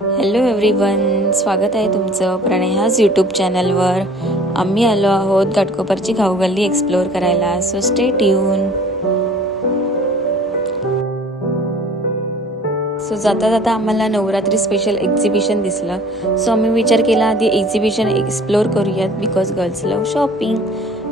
Hello everyone, स्वागत आहे तुमचं प्रणयास यूट्यूब चॅनलवर. आम्ही आलो आहोत घाटकोपरची खाऊगल्ली एक्सप्लोअर करायला, सो स्टे ट्यून. सो जाता जाता आम्हाला नवरात्री स्पेशल एक्झिबिशन दिसलं. सो आम्ही विचार केला आधी एक्झिबिशन एक्सप्लोअर करूयात, बिकॉज गर्ल्स लव शॉपिंग.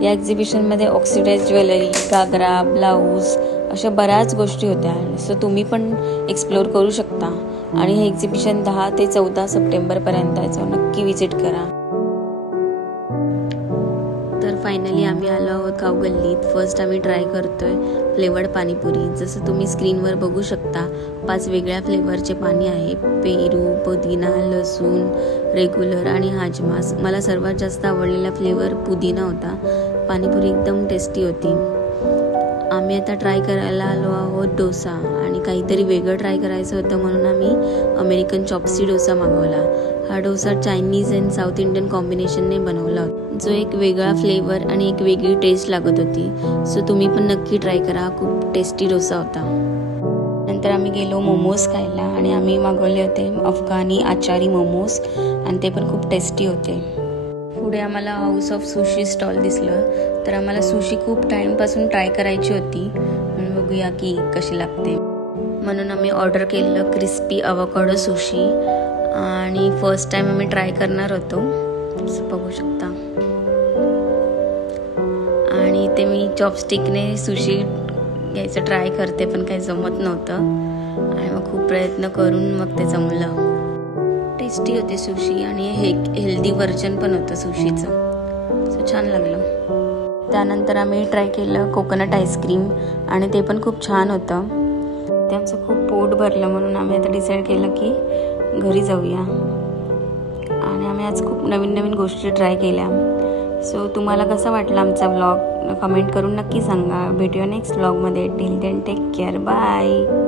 या एक्झिबिशनमध्ये ऑक्सिडाइज ज्वेलरी, घागरा, ब्लाऊज अशा बऱ्याच गोष्टी होत्या. सो तुम्ही पण एक्सप्लोअर करू शकता. आणि हे एक्झिबिशन 10 ते 14 सप्टेंबरपर्यंत आहे, सो नक्की विजिट करा. तर फायनली आम्ही आलो आहोत खाऊगल्लीत. फर्स्ट आम्ही ट्राय करतोय फ्लेवर्ड पाणीपुरी. जसं तुम्ही स्क्रीनवर बघू शकता 5 वेगळ्या फ्लेवरचे पाणी आहे. पेरू, पुदिना, लसूण, रेग्युलर आणि हाजमास. मला सर्वात जास्त आवडलेला फ्लेवर पुदिना होता. पाणीपुरी एकदम टेस्टी होती. आम्ही आता ट्राय करायला आलो आहोत डोसा, आणि काहीतरी वेगळं ट्राय करायचं होतं म्हणून आम्ही अमेरिकन चॉपसी डोसा मागवला. हा dosa Chinese and south Indian कॉम्बिनेशनने बनवला होता, जो एक वेगळा फ्लेवर आणि एक वेगळी टेस्ट लागत होती. सो तुम्ही पण नक्की ट्राय करा. खूप टेस्टी डोसा होता. नंतर आम्ही गेलो मोमोज खायला, आणि आम्ही मागवले होते अफगाणी आचारी मोमोज, आणि ते पण खूप टेस्टी होते. पुढे आम्हाला हाऊस ऑफ सुशी स्टॉल दिसलं. तर आम्हाला सुशी खूप टाईमपासून ट्राय करायची होती, म्हणून बघूया की कशी लागते. म्हणून आम्ही ऑर्डर केलं क्रिस्पी अवोकाडो सुशी, आणि फर्स्ट टाइम आम्ही ट्राय करणार होतो, असं बघू शकता. आणि ते मी चॉपस्टिकने सुशी घ्यायचं ट्राय करते, पण काही जमत नव्हतं, आणि मग खूप प्रयत्न करून मग ते जमलं. टेस्टी होते सुशी, आणि हे हेल्दी व्हर्जन पण होतं सुशीचं, सो छान लागलं. त्यानंतर आम्ही ट्राय केलं कोकोनट आईस्क्रीम, आणि ते पण खूप छान होतं. ते आमचं खूप पोट भरलं, म्हणून आम्ही आता डिसाईड केलं की घरी जाऊया. आणि आम्ही आज खूप नवीन नवीन गोष्टी ट्राय केल्या. सो तुम्हाला कसा वाटला आमचा व्लॉग कमेंट करून नक्की सांगा. भेटूया नेक्स्ट व्लॉगमध्ये. Till then take care, bye.